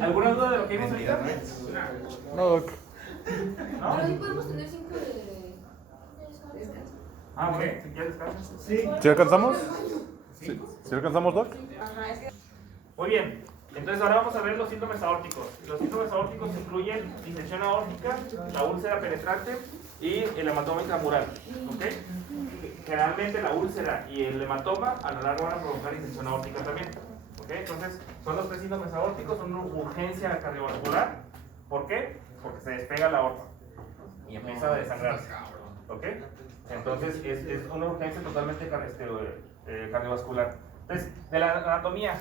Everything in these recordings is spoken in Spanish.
¿Alguna duda de lo que vimos ahorita? No, Doc. ¿No? Pero sí podemos tener 5 de... Ah, ok, si quieres descansar. Sí. ¿Sí alcanzamos? ¿Sí alcanzamos, Doc? Muy bien, entonces ahora vamos a ver los síndromes aórticos. Los síndromes aórticos incluyen distensión aórtica, la úlcera penetrante y el hematoma intramural. ¿Ok? Generalmente la úlcera y el hematoma a lo largo van a provocar distensión aórtica también. ¿Ok? Entonces son los tres síndromes aórticos, son una urgencia cardiovascular. ¿Por qué? Porque se despega la aorta y empieza a desangrarse. ¿Ok? Entonces es una urgencia totalmente cardiovascular. Entonces, de la anatomía,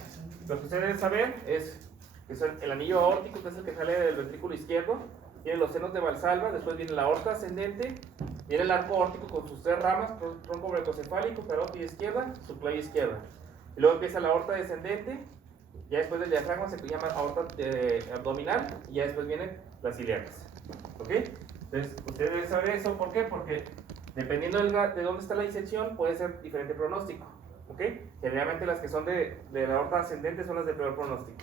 lo que ustedes deben saber es que es el anillo aórtico, que es el que sale del ventrículo izquierdo, tiene los senos de Valsalva, después viene la aorta ascendente, viene el arco aórtico con sus tres ramas, tronco brachocefálico, carótida izquierda, subclavia izquierda. Y luego empieza la aorta descendente, ya después del diafragma se llama aorta abdominal, y ya después vienen las ilíacas. ¿Ok? Entonces, ustedes deben saber eso, ¿por qué? Porque dependiendo de dónde está la disección, puede ser diferente pronóstico. ¿Ok? Generalmente las que son de la aorta ascendente son las de peor pronóstico.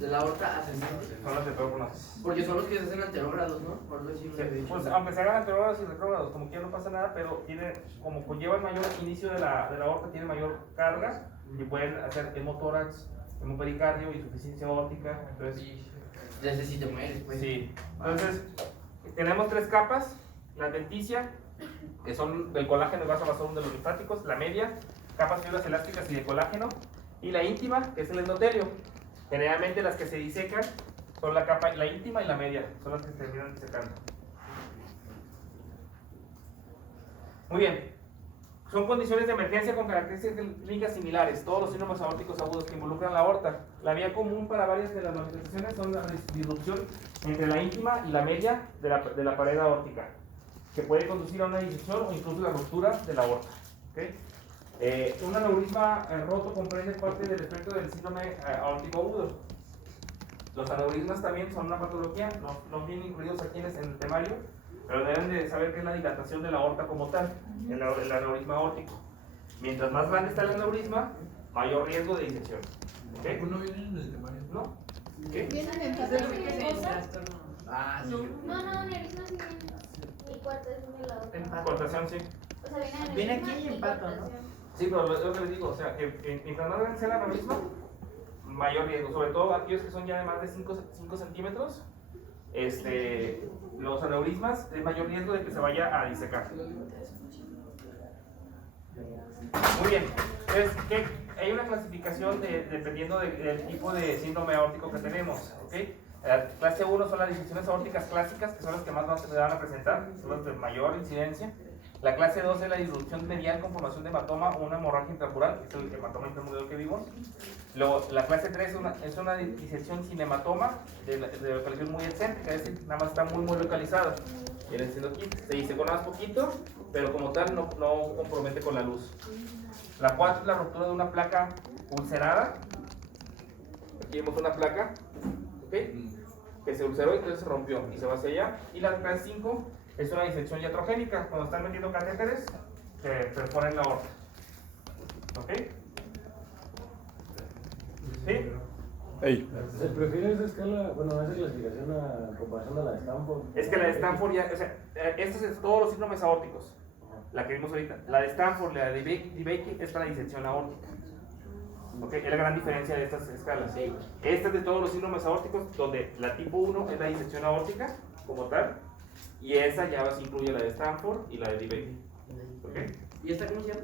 De la aorta ascendente. Son las de peor pronóstico. Porque son los que se hacen anterógrados, ¿no? Por decirlo Sí, así. pues, aunque se hagan anterógrados y retrógrados, como quiera no pasa nada, pero como conlleva el mayor inicio de la aorta, tiene mayor carga y pueden hacer hemotórax, hemopericardio, insuficiencia aórtica. Entonces, Desde si te mueres, pues. sí. Entonces, tenemos tres capas: la adventicia, que son del colágeno y vasovasorum de los linfáticos; la media, capas fibras elásticas y de colágeno; y la íntima, que es el endotelio. Generalmente las que se disecan son la capa, la íntima y la media, son las que se terminan disecando. Muy bien, son condiciones de emergencia con características clínicas similares, todos los síndromes aórticos agudos que involucran la aorta. La vía común para varias de las manifestaciones son la disrupción entre la íntima y la media de la pared aórtica, que puede conducir a una disección o incluso la ruptura de la aorta. ¿Okay? Un aneurisma roto comprende parte del espectro del síndrome aórtico agudo. Los aneurismas también son una patología, no vienen incluidos aquí en el temario, pero deben de saber que es la dilatación de la aorta como tal, el aneurisma aórtico. Mientras más grande está el aneurisma, mayor riesgo de disección. ¿Okay? ¿No vienen en el temario? ¿No? ¿Qué? ¿Vienen en Ah, sí. No, aneurisma sí viene. Y cuarta es una la otra. Cortación, sí. O sea, viene Viene aneurisma aquí y y empato, coartación. Sí, pero es lo que les digo, o sea, que mientras más grande sea el aneurisma, mayor riesgo, sobre todo aquellos que son ya de más de 5 centímetros, los aneurismas es mayor riesgo de que se vaya a disecar. Muy bien, entonces hay una clasificación dependiendo del tipo de síndrome aórtico que tenemos. ¿Okay? La clase 1 son las disecciones aórticas clásicas, que son las que más se van a presentar, son las de mayor incidencia. La clase 2 es la disrupción medial con formación de hematoma o una hemorragia intramural, que es el hematoma intramural que vimos. Luego, la clase 3 es una disección sin hematoma de localización muy excéntrica, es decir, nada más está muy localizada. Viene siendo aquí, se disecó nada más poquito, pero como tal no compromete con la luz. La 4 es la ruptura de una placa ulcerada. Aquí vemos una placa, ¿ok? Que se ulceró y entonces se rompió y se va hacia allá. Y la clase 5 es una disección iatrogénica. Cuando están metiendo catéteres, se perforan la aorta. ¿Ok? ¿Sí? Ey. ¿Se prefiere esa escala, esa clasificación a comparación a la de Stanford? Es que la de Stanford ya, o sea, estos son todos los síndromes aórticos. La que vimos ahorita. La de Stanford, la de DeBakey, es para disección aórtica. ¿Ok? Es la gran diferencia de estas escalas. Esta es de todos los síndromes aórticos, donde la tipo 1 es la disección aórtica, como tal, y esa ya se incluye la de Stanford y la de DeBakey. ¿Ok? ¿Y esta cómo se llama?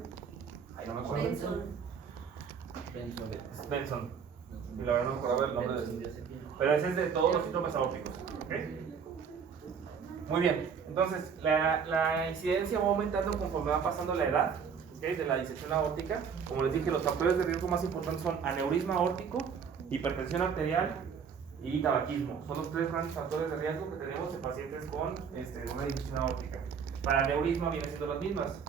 Ahí no me acuerdo. Benson. Benson. Y la verdad no me acordaba el nombre de ese. Pero ese es de todos los síndromes aórticos. ¿Ok? Muy bien. Entonces, la incidencia va aumentando conforme va pasando la edad. ¿Okay? De la disección aórtica. Como les dije, los factores de riesgo más importantes son aneurisma aórtico, hipertensión arterial y tabaquismo. Son los tres grandes factores de riesgo que tenemos en pacientes con una disección aórtica. Para aneurisma vienen siendo las mismas.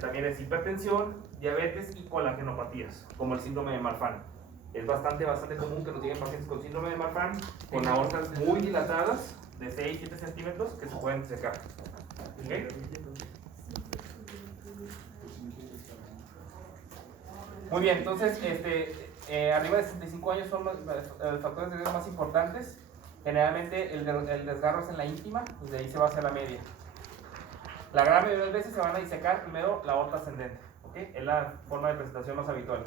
También es hipertensión, diabetes y colagenopatías, como el síndrome de Marfan. Es bastante común que nos lleguen pacientes con síndrome de Marfan, con aortas muy dilatadas, de 6-7 centímetros, que se pueden secar. ¿Okay? Muy bien, entonces, arriba de 65 años son los factores de riesgo más importantes. Generalmente el desgarro es en la íntima y de ahí se va hacia la media. La gran mayoría de veces se van a disecar primero la aorta ascendente, ¿ok? Es la forma de presentación más habitual,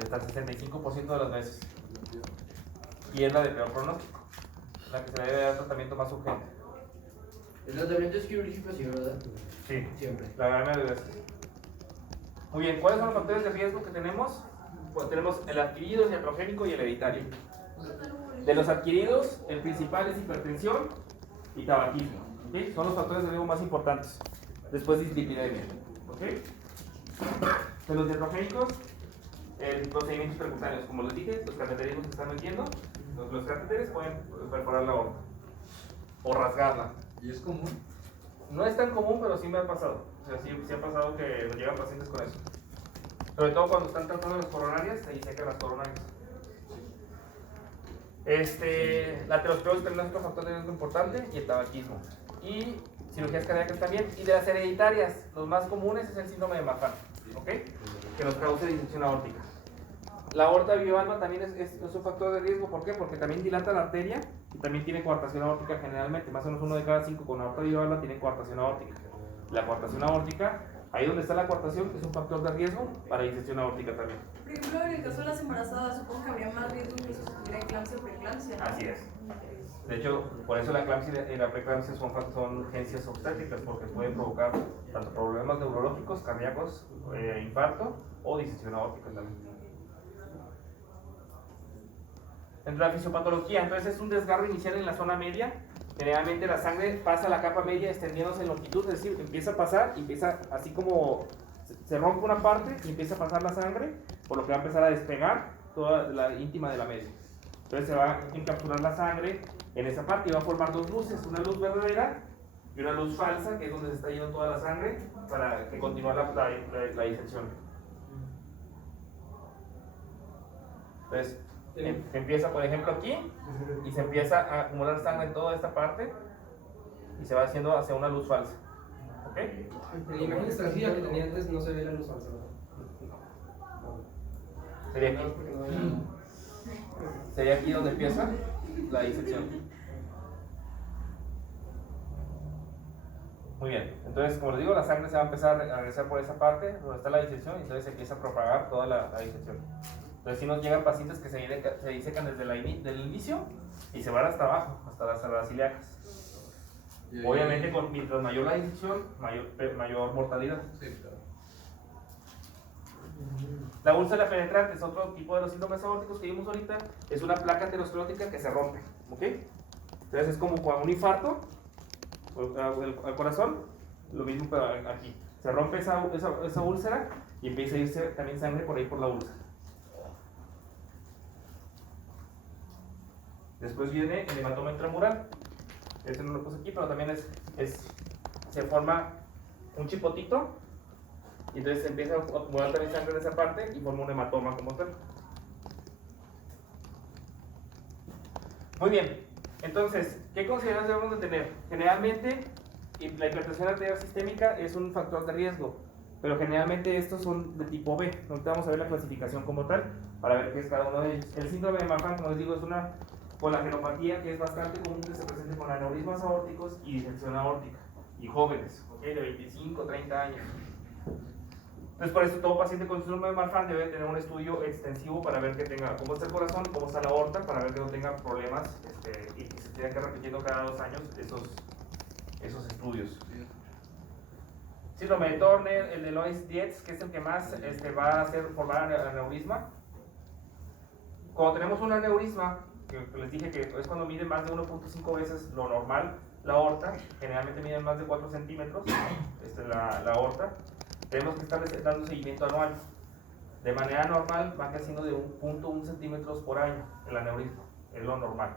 hasta el 65% de las veces. Y es la de peor pronóstico, la que se le debe dar tratamiento más urgente. El tratamiento es quirúrgico, sí, ¿verdad? Sí, Siempre. la gran mayoría de veces. Muy bien, ¿cuáles son los factores de riesgo que tenemos? Pues tenemos el adquirido, el iatrogénico y el hereditario. De los adquiridos, el principal es hipertensión y tabaquismo. ¿Okay? Son los factores de riesgo más importantes. Después dislipidemia. ¿Okay? De los iatrogénicos, los procedimientos percutáneos. Como les dije, los cateterismos que están metiendo, los catéteres pueden perforar la aorta o rasgarla. ¿Y es común? No es tan común, pero sí me ha pasado. O sea, sí ha pasado que nos llegan pacientes con eso. Sobre todo cuando están tratando las coronarias, se disecan las coronarias. La aterosclerosis también es otro factor de riesgo importante, y el tabaquismo. Y cirugías cardíacas también. Y de las hereditarias, los más comunes es el síndrome de Marfan, ¿ok? Que nos causa disfunción aórtica. La aorta bivalva también es un factor de riesgo. ¿Por qué? Porque también dilata la arteria y también tiene coartación aórtica generalmente. Más o menos 1 de cada 5 con aorta bivalva tiene coartación aórtica. La coartación aórtica, ahí donde está la coartación, es un factor de riesgo para disección aórtica también. Por ejemplo, en el caso de las embarazadas, supongo que habría más riesgo que si se tuviera eclampsia o preeclampsia, ¿no? Así es. De hecho, por eso la eclampsia y la preeclampsia son urgencias obstétricas, porque pueden provocar tanto problemas neurológicos, cardíacos, infarto o disección aórtica también. Dentro de la fisiopatología, entonces es un desgarro inicial en la zona media. Generalmente la sangre pasa a la capa media extendiéndose en longitud, es decir, empieza a pasar y empieza así como se rompe una parte y empieza a pasar la sangre, por lo que va a empezar a despegar toda la íntima de la media. Entonces se va a encapsular la sangre en esa parte y va a formar dos luces, una luz verdadera y una luz falsa, que es donde se está yendo toda la sangre para que continúe la disección. Entonces, empieza por ejemplo aquí y se empieza a acumular sangre en toda esta parte y se va haciendo hacia una luz falsa. ¿Ok? En la imagen extractiva que tenía antes no se ve la luz falsa, ¿verdad? Sería aquí. Sería aquí donde empieza la disección. Muy bien, entonces como les digo, la sangre se va a empezar a regresar por esa parte donde está la disección y entonces se empieza a propagar toda la disección. Entonces si nos llegan pacientes que se disecan desde el inicio y se van hasta abajo, hasta las ilíacas. Obviamente mientras mayor la disección, mayor mortalidad. Sí, claro. La úlcera penetrante es otro tipo de los síndromes aórticos que vimos ahorita. Es una placa aterosclerótica que se rompe, ¿ok? Entonces es como un infarto al corazón, lo mismo pero aquí. Se rompe esa úlcera y empieza a irse también sangre por ahí por la úlcera. Después viene el hematoma intramural. Este no lo puse aquí, pero también se forma un chipotito y entonces se empieza a acumular también sangre en esa parte y forma un hematoma como tal. Muy bien, entonces, ¿qué consideraciones debemos de tener? Generalmente, la hipertensión arterial sistémica es un factor de riesgo, pero generalmente estos son de tipo B. Ahorita vamos a ver la clasificación como tal para ver qué es cada uno de ellos. El síndrome de Marfan, como les digo, es una colagenopatía que es bastante común que se presente con aneurismas aórticos y disección aórtica, y jóvenes, ¿okay? De 25, 30 años. Entonces, por eso todo paciente con síndrome de Marfan debe tener un estudio extensivo para ver que tenga cómo está el corazón, cómo está la aorta, para ver que no tenga problemas y que se tenga que repitiendo cada 2 años esos estudios. Síndrome de Turner, el de Loeys-Dietz, que es el que más va a formar aneurisma. Cuando tenemos un aneurisma, que les dije que es cuando mide más de 1.5 veces lo normal, la aorta, generalmente mide más de 4 centímetros, la aorta, tenemos que estar dando seguimiento anual. De manera normal va creciendo de 1.1 centímetros por año el aneurisma, es lo normal.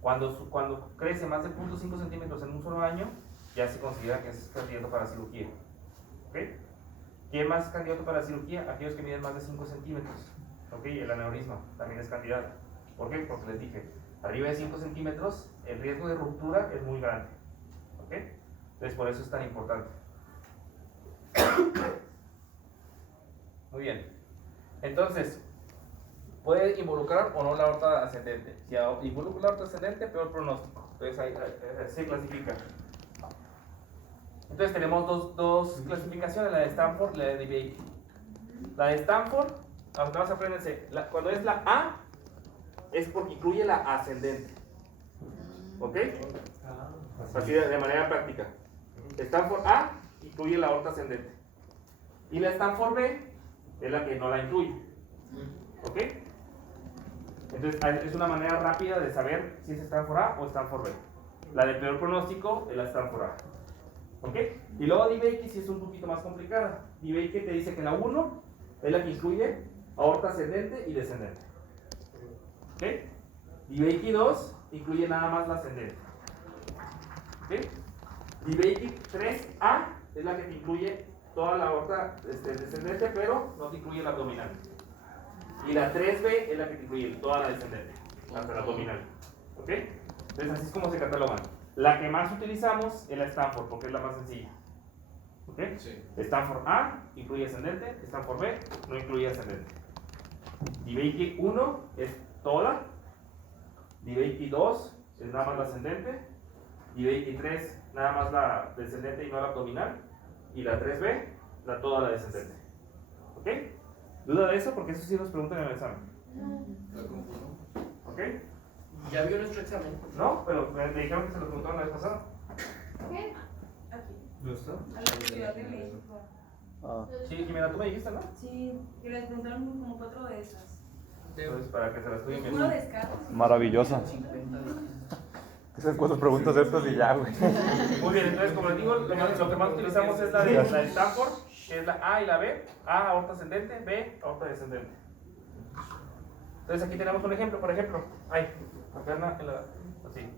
Cuando crece más de 0.5 centímetros en un solo año, ya se considera que es candidato para cirugía. ¿Okay? ¿Quién más es candidato para cirugía? Aquellos que miden más de 5 centímetros. ¿Okay? El aneurisma también es candidato. ¿Por qué? Porque les dije, arriba de 5 centímetros el riesgo de ruptura es muy grande. ¿Okay? Entonces por eso es tan importante. Muy bien. Entonces, puede involucrar o no la aorta ascendente. Si involucra la aorta ascendente, peor pronóstico. Entonces ahí se clasifica. Entonces tenemos dos clasificaciones, la de Stanford y la de DeBakey. La de Stanford, nada más apréndense, cuando es la A, es porque incluye la ascendente. ¿Ok? Así de manera práctica. Stanford A incluye la aorta ascendente. Y la Stanford B es la que no la incluye. ¿Ok? Entonces es una manera rápida de saber si es Stanford A o Stanford B. La de peor pronóstico es la Stanford A. ¿Ok? Y luego DeBakey sí es un poquito más complicada. DeBakey te dice que la 1 es la que incluye aorta ascendente y descendente. ¿Ok? DeBakey 2 incluye nada más la ascendente. ¿Ok? DeBakey 3A es la que te incluye toda la aorta descendente, pero no te incluye la abdominal. Y la 3B es la que te incluye toda la descendente, hasta la abdominal. ¿Ok? Entonces así es como se catalogan. La que más utilizamos es la Stanford, porque es la más sencilla. ¿Ok? Sí. Stanford A incluye ascendente, Stanford B no incluye ascendente. DeBakey 1 es toda, DeBakey 2 es nada más la ascendente, DeBakey 3 nada más la descendente y no la abdominal, y la 3B toda la descendente. ¿Ok? ¿Duda de eso? Porque eso sí nos preguntan en el examen. La confundo. ¿Ok? ¿Ya vio nuestro examen? No, pero me dijeron que se lo preguntaron la vez pasada. ¿Qué? Aquí. ¿No está? A la Ciudad de México. Ah. Sí, Jimena, tú me dijiste, ¿no? Sí, y les preguntaron como 4 de esas. Entonces, para que se las estudien bien. Puro descargo. Sí. Maravillosa. 50 días. Esas 4 preguntas estas y ya, güey. Muy bien, entonces, como les digo, lo que más utilizamos es la de Stanford, que es la A y la B. A, aorta ascendente, B, aorta descendente. Entonces, aquí tenemos un ejemplo, por ejemplo. Ay, acá así.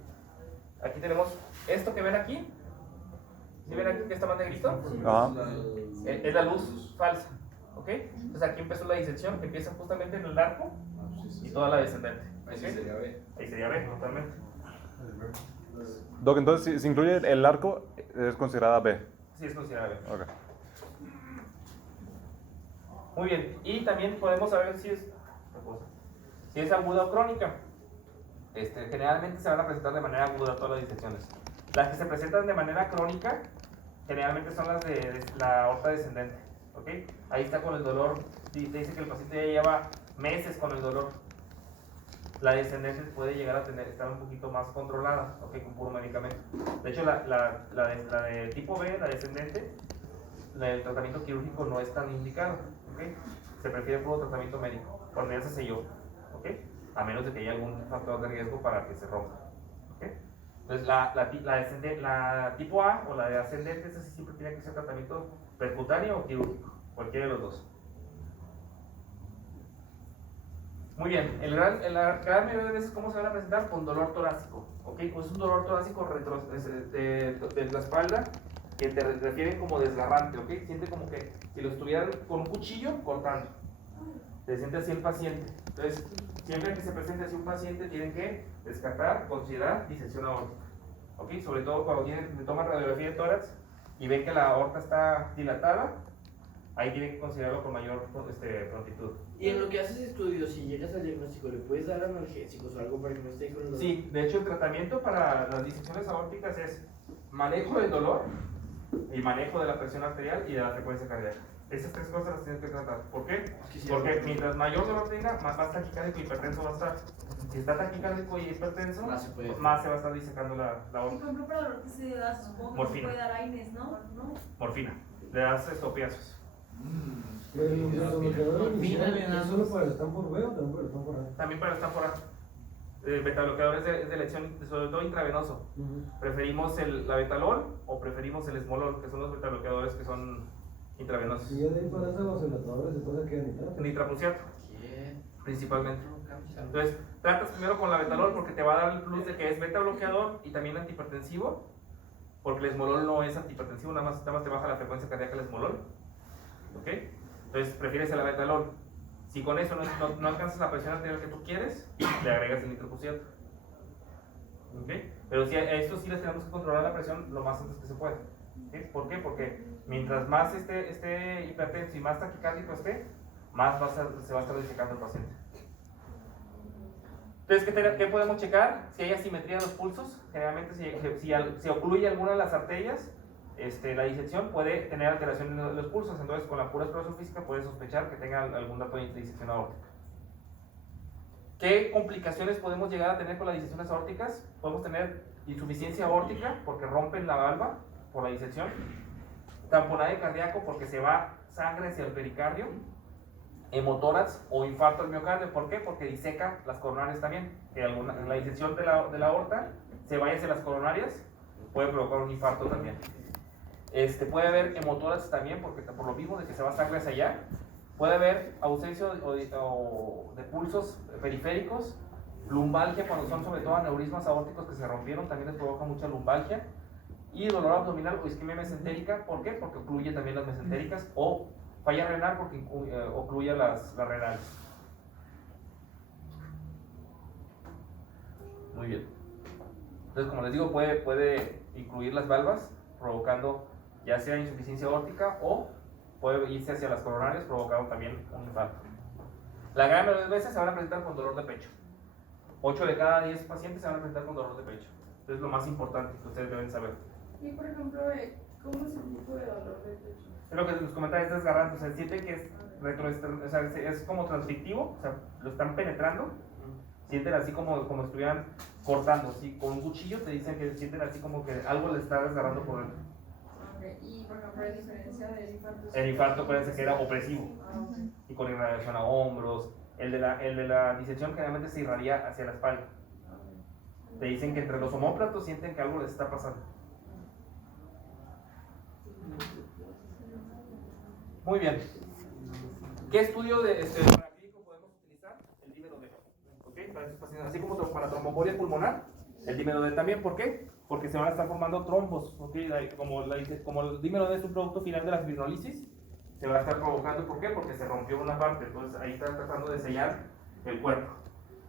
Aquí tenemos esto que ven aquí. ¿Sí ven aquí que está más negrito? Ajá. Es la luz falsa. ¿Ok? Entonces, aquí empezó la disección, que empieza justamente en el arco y toda la descendente. Ahí sí ¿Ok? sería B. Ahí sería B, totalmente. Doc, entonces si incluye el arco, es considerada B. Sí, es considerada B. Ok. Muy bien, y también podemos saber si es aguda o crónica. Generalmente se van a presentar de manera aguda todas las disecciones. Las que se presentan de manera crónica, generalmente son las de la aorta descendente. ¿Ok? Ahí está con el dolor, te dice que el paciente ya lleva meses con el dolor. La descendente puede llegar a estar un poquito más controlada, ¿ok? Con puro medicamento. De hecho, la de tipo B, la descendente, el tratamiento quirúrgico no es tan indicado, ¿ok? Se prefiere puro tratamiento médico, cuando ya se selló, ¿ok? A menos de que haya algún factor de riesgo para que se rompa, ¿ok? Entonces, la tipo A o la de ascendente, esa sí siempre tiene que ser tratamiento percutáneo o quirúrgico, cualquiera de los dos. Muy bien, el gran mayoría de veces, ¿cómo se van a presentar? Con dolor torácico, ¿ok? Pues es un dolor torácico de la espalda que te refieren como desgarrante, ¿ok? Siente como que si lo estuvieran con un cuchillo cortando. Se siente así el paciente. Entonces, siempre que se presente así un paciente, tienen que descartar, considerar disección aórtica, ¿ok? Sobre todo cuando toman radiografía de tórax y ven que la aorta está dilatada, ahí tienen que considerarlo con mayor prontitud. Y en lo que haces estudios, si llegas al diagnóstico, ¿le puedes dar analgésicos o algo para que no esté con el dolor? Sí, de hecho el tratamiento para las disecciones aórticas es manejo del dolor y manejo de la presión arterial y de la frecuencia cardíaca. Esas 3 cosas las tienes que tratar. ¿Por qué? Porque mientras mayor dolor tenga, más taquicárdico y hipertenso va a estar. Si está taquicárdico y hipertenso, Más se puede. más se va a estar disecando la Y por aórtica. ejemplo, para dolor que se da, supongo que se Morfina. puede dar AINES, ¿no? Morfina. Le das opiáceos. Pero los bloqueadores iniciales, ¿es solo para el Stanford B o también para el Stanford A? También para el Stanford A. Betabloqueador es de elección, sobre todo intravenoso. ¿Preferimos la betalol o preferimos el esmolol, que son los betabloqueadores que son intravenosos? Y ya de ahí para esas vasodilatadores, entonces queda nitrato. Nitroprusiato, ¿Qué? principalmente. Entonces, tratas primero con la betalol porque te va a dar el plus de que es beta bloqueador y también antihipertensivo, porque el esmolol no es antihipertensivo, nada más te baja la frecuencia cardíaca el esmolol. ¿Ok? Entonces, prefieres el betalol. Si con eso no alcanzas la presión arterial que tú quieres, le agregas el nitroprusiato. ¿Ok? Pero si a estos sí les tenemos que controlar la presión lo más antes que se pueda. ¿Ok? ¿Por qué? Porque mientras más esté hipertenso y más taquicárdico esté, más se va a estar disecando el paciente. Entonces, ¿qué podemos checar? Si hay asimetría en los pulsos, generalmente si ocluye alguna de las arterias, la disección puede tener alteración en los pulsos, entonces con la pura exploración física puedes sospechar que tenga algún dato de disección aórtica. ¿Qué complicaciones podemos llegar a tener con las disecciones aórticas? Podemos tener insuficiencia aórtica porque rompen la valva por la disección, tamponaje cardíaco porque se va sangre hacia el pericardio, hemotórax o infarto al miocardio. ¿Por qué? Porque diseca las coronarias también. Que la disección de la aorta se vaya hacia las coronarias, puede provocar un infarto también. Puede haber hemotórax también, porque por lo mismo de que se va sangre hacia allá. Puede haber ausencia de pulsos periféricos, lumbalgia cuando son sobre todo aneurismas aórticos que se rompieron, también les provoca mucha lumbalgia. Y dolor abdominal o isquemia mesentérica. ¿Por qué? Porque ocluye también las mesentéricas, o falla renal porque ocluye las renales. Muy bien. Entonces, como les digo, puede incluir las valvas, provocando ya sea insuficiencia aórtica o puede irse hacia las coronarias, provocando también un infarto. La gran mayoría de veces se van a presentar con dolor de pecho. 8 de cada 10 pacientes se van a presentar con dolor de pecho. Entonces, lo más importante que ustedes deben saber. Y por ejemplo, ¿cómo es el tipo de dolor de pecho? Es lo que les comentaba, es desgarrante, o sea, sienten que es o sea, es como transfictivo, o sea, lo están penetrando, sienten así como estuvieran cortando, así, con un cuchillo te dicen que sienten así como que algo les está desgarrando por dentro. Okay. Y por ejemplo, ¿hay diferencia del infarto? El infarto, acuérdense que era opresivo, Okay. y con irradiación a hombros. El de la disección generalmente se irradia hacia la espalda. Te dicen que entre los omóplatos sienten que algo les está pasando. Muy bien. ¿Qué estudio clínico podemos utilizar? El dímero D. ¿Okay? Para esos pacientes, así como para tromboembolia pulmonar, el dímero D también. ¿Por qué? Porque se van a estar formando trombos. ¿Okay? Como el dímero D es un producto final de la fibrinolisis, se va a estar provocando. ¿Por qué? Porque se rompió una parte. Entonces ahí está tratando de sellar el cuerpo.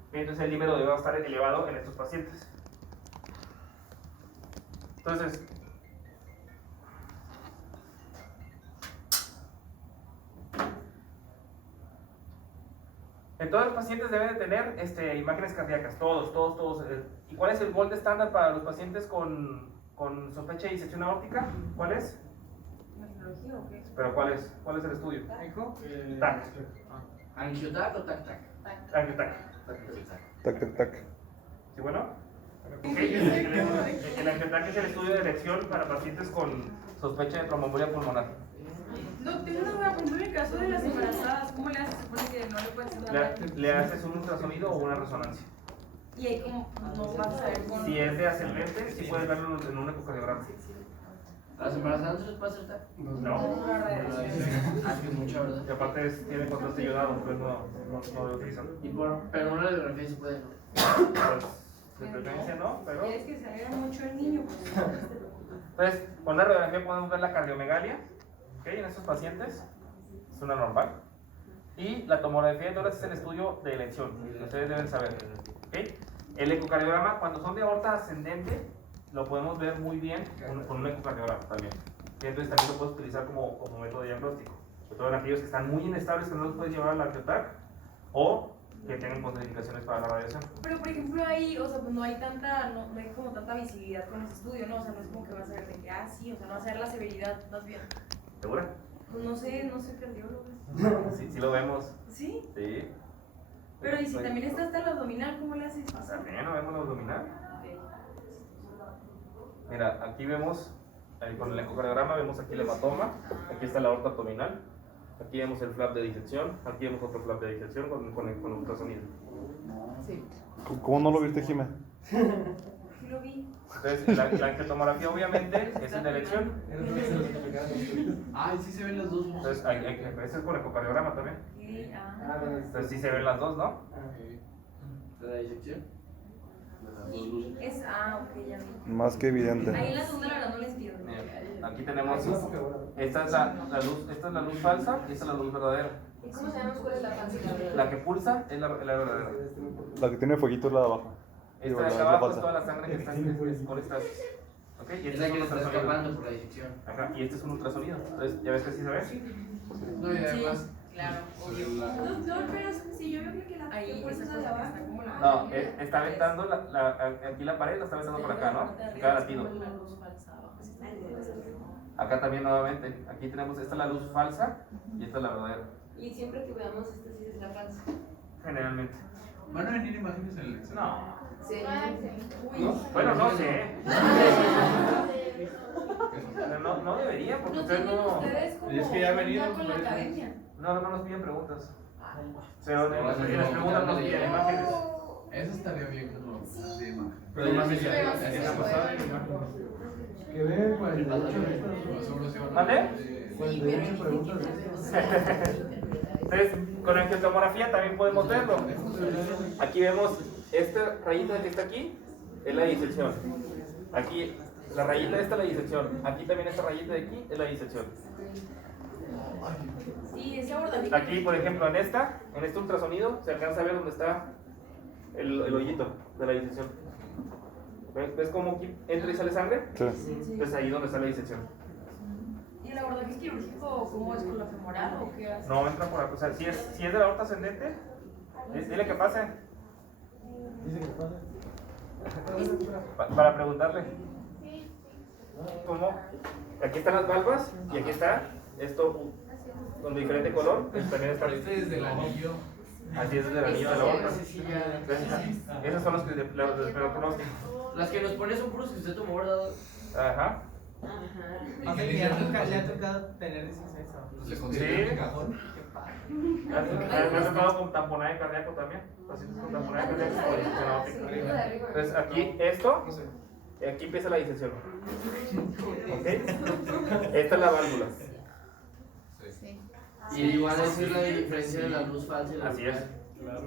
¿Okay? Entonces el dímero D va a estar elevado en estos pacientes. Entonces, todos los pacientes deben de tener imágenes cardíacas, todos. ¿Y cuál es el gold estándar para los pacientes con sospecha de disección aórtica? ¿Cuál es? ¿Metrología o qué? ¿Pero cuál es el estudio? TAC. ¿Angiotac o tac-tac? Angiotac. Tac. ¿Sí, bueno? Okay. El angiotac es el estudio de elección para pacientes con sospecha de tromboembolia pulmonar. No, tengo una duda, por ejemplo, en el caso de las embarazadas, ¿cómo le haces? Se supone que no le puedes hacer nada. Le haces un ultrasonido o una resonancia. Y ahí como no vas a saber con... Si es de ascendente, sí puedes verlo en un ecocardiograma. ¿A las embarazadas no se les puede hacer tac? No. Ah, que es mucha, ¿verdad? Y aparte tiene contraste iodado, pues no lo utilizan. Pero una radiografía se puede, ¿no? Pues, de preferencia no, pero... Quieres que se vea mucho el niño, pues no te preocupes. Entonces, con la radiografía podemos ver la cardiomegalia, ¿okay? En estos pacientes, es una normal. Y la tomografía de tórax es el estudio de elección, que ustedes deben saber, ¿okay? El ecocardiograma, cuando son de aorta ascendente, lo podemos ver muy bien con un ecocardiograma también. Entonces también lo puedes utilizar como método diagnóstico, sobre todo en aquellos que están muy inestables, que no los puedes llevar al angiotac, o que tienen contraindicaciones para la radiación. Pero por ejemplo ahí, o sea, pues no hay como tanta visibilidad con ese estudio, ¿no? O sea, no es como que vas a ver de que, sí, o sea, no vas a ver la severidad, más bien. ¿Segura? Pues no sé cardiólogo. Sí lo vemos. ¿Sí? Sí. Pero y si también está hasta el abdominal, ¿cómo le haces? También lo vemos la abdominal. Ok. Mira, aquí vemos, con el ecocardiograma vemos aquí el hematoma, aquí está la aorta abdominal, aquí vemos el flap de disección, aquí vemos otro flap de disección con ultrasonido. Sí. ¿Cómo no lo viste, Jimé? Sí lo vi. Entonces, la angiotomografía obviamente es en elección. Ay, sí se ven las dos. Entonces, ese es con ecocardiograma también. Sí, Entonces, sí se ven las dos, ¿no? ¿De la disección? Y es, ok, ya vi. Más que evidente. Ahí en la segunda la verdad no les entiendo. Mira, aquí tenemos, esta es la luz falsa y esta es la luz verdadera. ¿Y cómo sabemos cuál es la falsa? La que pulsa es la verdadera. La que tiene fueguito es la de abajo. Esta de acá abajo es toda la sangre que está por estas. ¿Ok? Y Es este la es que un le está ultrasonido. escapando por la disección. Ajá, y este es un ultrasonido. Entonces, ¿ya ves que sí se ve? No, y además, Claro, obvio. Doctor, pero si yo veo que la Ahí fuerza esa es de cosa abajo. está como la. No, está aventando aquí la pared, la está aventando por acá, ¿no? Cada latido. La luz falsa abajo. Acá también nuevamente. Aquí tenemos, esta es la luz falsa y esta es la verdadera. Y siempre que veamos esta sí es la falsa. Generalmente. ¿Van a venir imágenes en el examen? No. Sí. Uy. Bueno, no sé. No debería, porque ¿No ustedes tienen no. ustedes como Es que ya han venido, una con la por eso. academia? No nos piden preguntas. Pero en las no, preguntas nos piden imágenes. Eso estaría bien que lo así de imagen. Pero más Pero ya sí la se pasada puede. Que vean 48 ¿Mande? Sí, 48 pero preguntas. Entonces, con angiotomografía también podemos verlo. Aquí vemos esta rayita que está aquí, es la disección. Aquí, la rayita esta es la disección. Aquí también esta rayita de aquí es la disección. Sí, ese abordamiento. Aquí, por ejemplo, en este ultrasonido, se alcanza a ver dónde está el hoyito de la disección. ¿Ves cómo aquí entra y sale sangre? Sí. Pues ahí donde está la disección. ¿Y el abordaje quirúrgico cómo es con la femoral o qué hace? No entra por acá. O sea, si es de la aorta ascendente, dile que pase. Dice que pasa. Para preguntarle. ¿Cómo? Aquí están las valvas y aquí está esto con diferente color. También está. Este es del anillo. Así es desde el anillo de la aorta. Sí, sí, ya. Entonces, esos son los que del pronóstico. Las que nos pone son puros que usted tomó, ¿verdad? Ajá. ¿Y qué Le ha dicen? tocado tener eso. ¿Le consideran el cajón? Qué padre. Me ha tocado con tamponaje cardíaco también. Pacientes con tamponaje cardíaco por disfunción aórtica. Entonces aquí esto, aquí empieza la disección. ¿Ok? Esta es la válvula. Sí. Y igual esa es la diferencia de la luz falsa y la Así luz es. real.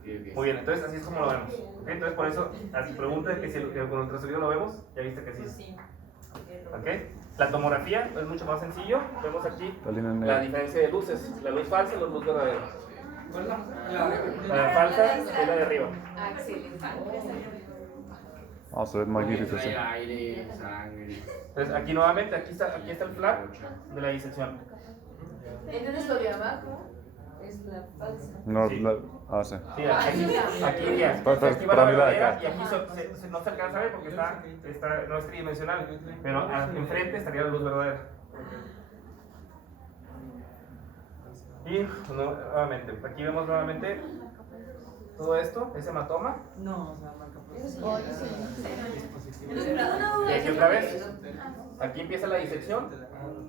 Ok. Muy bien, entonces así es como lo vemos. ¿Ok? Entonces por eso, a tu pregunta de que si con el ultrasonido lo vemos, ya viste que sí. Sí. ¿Ok? La tomografía es mucho más sencillo. Vemos aquí La línea la negra. diferencia de luces. La luz falsa y la luz verdadera. ¿Cuál es La falsa es la de arriba. Excelente. Ah, se ve magnífico, sí. Trae aire, sangre. Entonces aquí nuevamente, aquí está el flap de la disección. Entonces lo de abajo es la falsa. No, Sí. sí. Sí, aquí ya. Para- Aquí va para la mí la de verdadera acá. y aquí no se alcanza a ver porque no es tridimensional. Pero enfrente estaría la luz verdadera. Y nuevamente, aquí vemos nuevamente todo esto, ese hematoma. No, o sea, marca Y aquí otra vez. Aquí empieza la disección.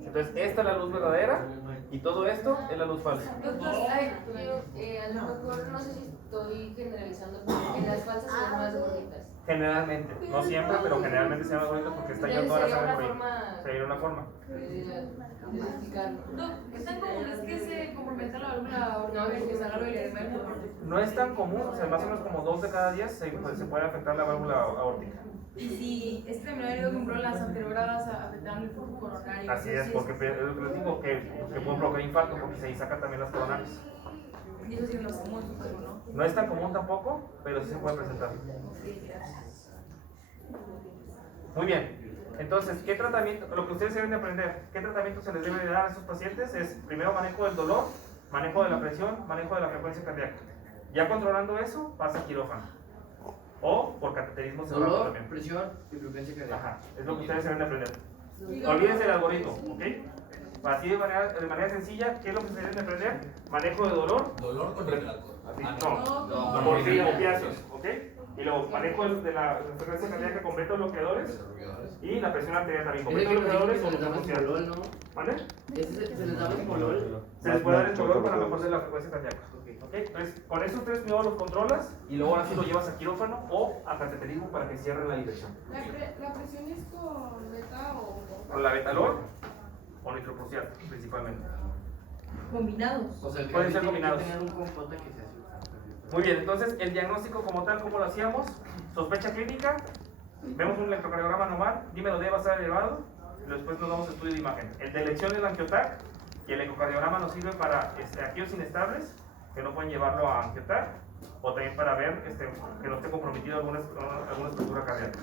Entonces esta es la luz verdadera y todo esto es la luz falsa. Doctor, yo a lo mejor no sé si estoy generalizando, pero en las falsas son más bonitas. Generalmente, no siempre, pero generalmente se llama bonito porque está yendo toda la Sería sangre una por ahí. forma Sería una forma. de explicarlo. Doc, ¿qué tan común es que se comprometa la válvula aorta o que se haga lo del edema del pulmón? No es tan común, o sea, más o menos como 2 de cada 10 se puede afectar la válvula aórtica. Y si este también ha habido, por ejemplo, las anterogradas afectaron el flujo coronario. Así es, porque es lo que les digo, que puede provocar infarto porque se ahí sacan también las coronarias. Y eso sí es más común, supongo, ¿no? No es tan común tampoco, pero sí se puede presentar. Sí, gracias. Muy bien, entonces, ¿qué tratamiento? Lo que ustedes deben de aprender, ¿qué tratamiento se les debe de dar a estos pacientes? Es primero manejo del dolor, manejo de la presión, manejo de la frecuencia cardíaca. Ya controlando eso, pasa a quirófano. O por cateterismo cerrado Dolor, también. presión y frecuencia cardíaca. Ajá, es lo que ustedes deben de aprender. Olvídense del algoritmo, ¿ok? Así de manera sencilla, ¿qué es lo que se deben de aprender? Manejo de dolor. ¿Dolor con el alcohol? Así, No. no, por sí, opiáceos, ¿ok? Y luego manejo de la frecuencia cardíaca con beta bloqueadores y la presión arterial también con Es beta que me dijo que bloqueadores se o les daba con escolol, ¿no? ¿Vale? Se les daba escolol. Se les puede dar el dolor para mejor de la frecuencia cardíaca. ¿Ok? Entonces, con esos tres primero los controlas y luego ahora sí lo llevas a quirófano o a cateterismo para que cierre la dirección. ¿La presión es con beta o Con la betalol o nitroprusiato principalmente. Combinados. O sea, el Pueden ser tiene que combinados. tener un compote que se hace. Muy bien, entonces el diagnóstico como tal, ¿cómo lo hacíamos? Sospecha clínica, vemos un electrocardiograma normal, dímelo D va a estar elevado, y después nos damos a estudio de imagen. El de elección es el angiotac y el ecocardiograma nos sirve para aquellos inestables que no pueden llevarlo a angiotac o también para ver que no esté comprometido alguna estructura cardíaca.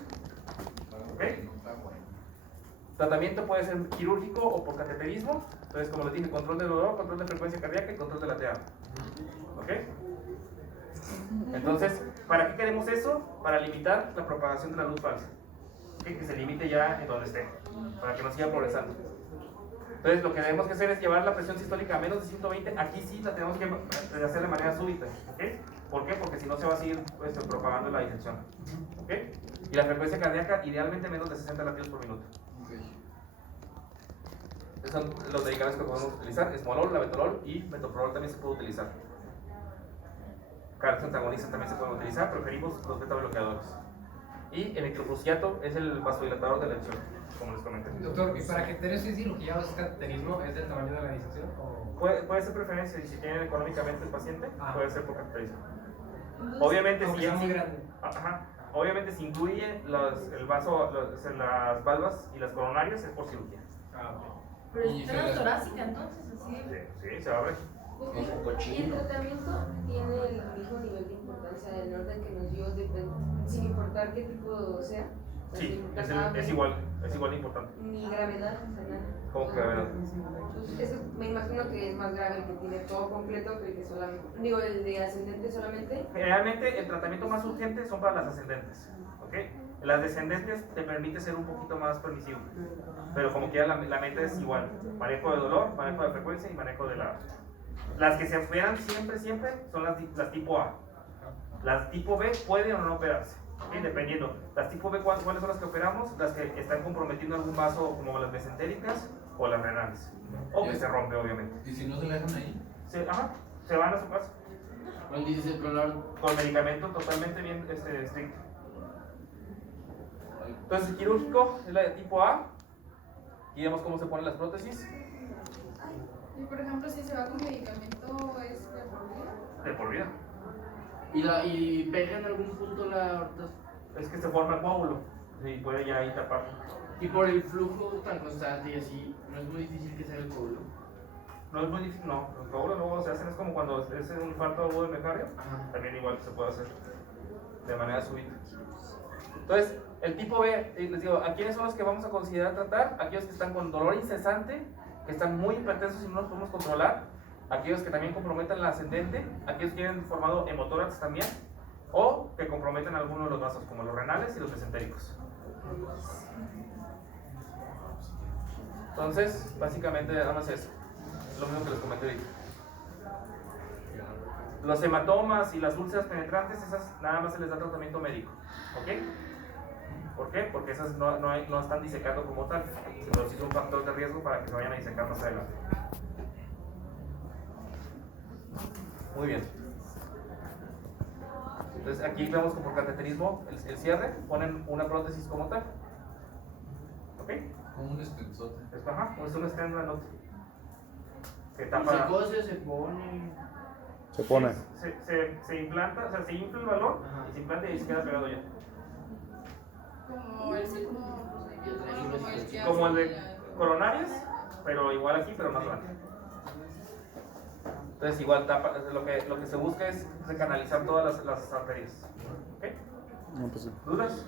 ¿Ok? Tratamiento puede ser quirúrgico o por cateterismo. Entonces, como les dije, control de dolor, control de frecuencia cardíaca y control de la TA. ¿Ok? Entonces, ¿para qué queremos eso? Para limitar la propagación de la luz falsa. ¿Ok? Que se limite ya en donde esté, para que no siga progresando. Entonces, lo que tenemos que hacer es llevar la presión sistólica a menos de 120. Aquí sí la tenemos que hacer de manera súbita. ¿Ok? ¿Por qué? Porque si no se va a seguir propagando la disección. ¿Ok? Y la frecuencia cardíaca, idealmente menos de 60 latidos por minuto. Esos son los medicamentos que podemos utilizar: esmolol, labetalol y metoprolol también se puede utilizar. Cargas antagonistas también se pueden utilizar, preferimos los beta bloqueadores. Y el nitrofrusiato es el vasodilatador de elección, como les comenté. Doctor, ¿y para que tener esa cirugía o ese cateterismo es del tamaño de la disección? O... Puede ser preferencia, y si tiene económicamente el paciente, puede ser por cateterismo. Entonces, Obviamente, aunque si sea muy grande. obviamente, si incluye el vaso, las valvas y las coronarias, es por cirugía. Pero Y es se le- torácica, entonces, así. Sí, se abre. Ok, y el tratamiento tiene el mismo nivel de importancia del orden que nos dio, sin importar qué tipo sea. O sea, sin Sí, importar es grave, igual de importante. Ni gravedad, o sea, nada. ¿Cómo que gravedad? Pues eso me imagino que es más grave el que tiene todo completo que el que solamente. Digo, el de ascendente solamente. Generalmente el tratamiento más urgente son para las ascendentes, ¿ok? Las descendentes te permite ser un poquito más permisivo, pero como quiera la mente es igual: manejo de dolor, manejo de frecuencia y manejo de la... Las que se operan siempre son las tipo A. Las tipo B pueden o no operarse, ¿ok? Dependiendo. Las tipo B, ¿cuáles son las que operamos? Las que están comprometiendo algún vaso, como las mesentéricas o las renales, o que se rompe, obviamente. ¿Y si no se la dejan ahí? Se van a su casa ¿Cuál dice el color? con medicamento totalmente bien estricto. Entonces, el quirúrgico es la de tipo A. Y vemos cómo se ponen las prótesis. Y por ejemplo, si se va con medicamento, ¿es de por vida? De por vida. ¿Y pega en algún punto la aorta? Es que se forma el coágulo y puede ya ahí tapar. Y por el flujo tan constante y así, ¿no es muy difícil que sea el coágulo? No es muy difícil, no. Los coágulos luego se hacen, es como cuando es un infarto agudo de miocardio. Ajá. También igual se puede hacer de manera súbita. Entonces, el tipo B, les digo, ¿a quiénes son los que vamos a considerar tratar? Aquellos que están con dolor incesante, que están muy hipertensos y no los podemos controlar, aquellos que también comprometen la ascendente, aquellos que tienen formado hemotórax también, o que comprometen alguno de los vasos, como los renales y los mesentéricos. Entonces, básicamente, nada más eso. Es lo mismo que les comenté ahorita. Los hematomas y las úlceras penetrantes, esas nada más se les da tratamiento médico. ¿Ok? ¿Por qué? Porque esas no están disecando como tal, pero sí son un factor de riesgo para que se vayan a disecar más adelante. Muy bien. Entonces aquí vemos que por cateterismo el cierre ponen una prótesis como tal. ¿Ok? Como un estensote. Es un stent grandote que ¿Y tapa. se cose, se pone? Se pone. Se implanta, o sea, se infla el balón y se implanta y ahí se queda pegado ya. Como el mismo procedimiento, como el que Como el hace de la- coronarias, pero igual aquí, pero más grande. Entonces igual tapa, lo que se busca es recanalizar todas las arterias. ¿Ok? No, pues sí. ¿Dudas?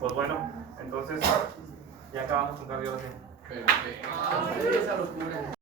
Pues bueno, entonces ya acabamos con cardiología. Perfecto. Esa locura.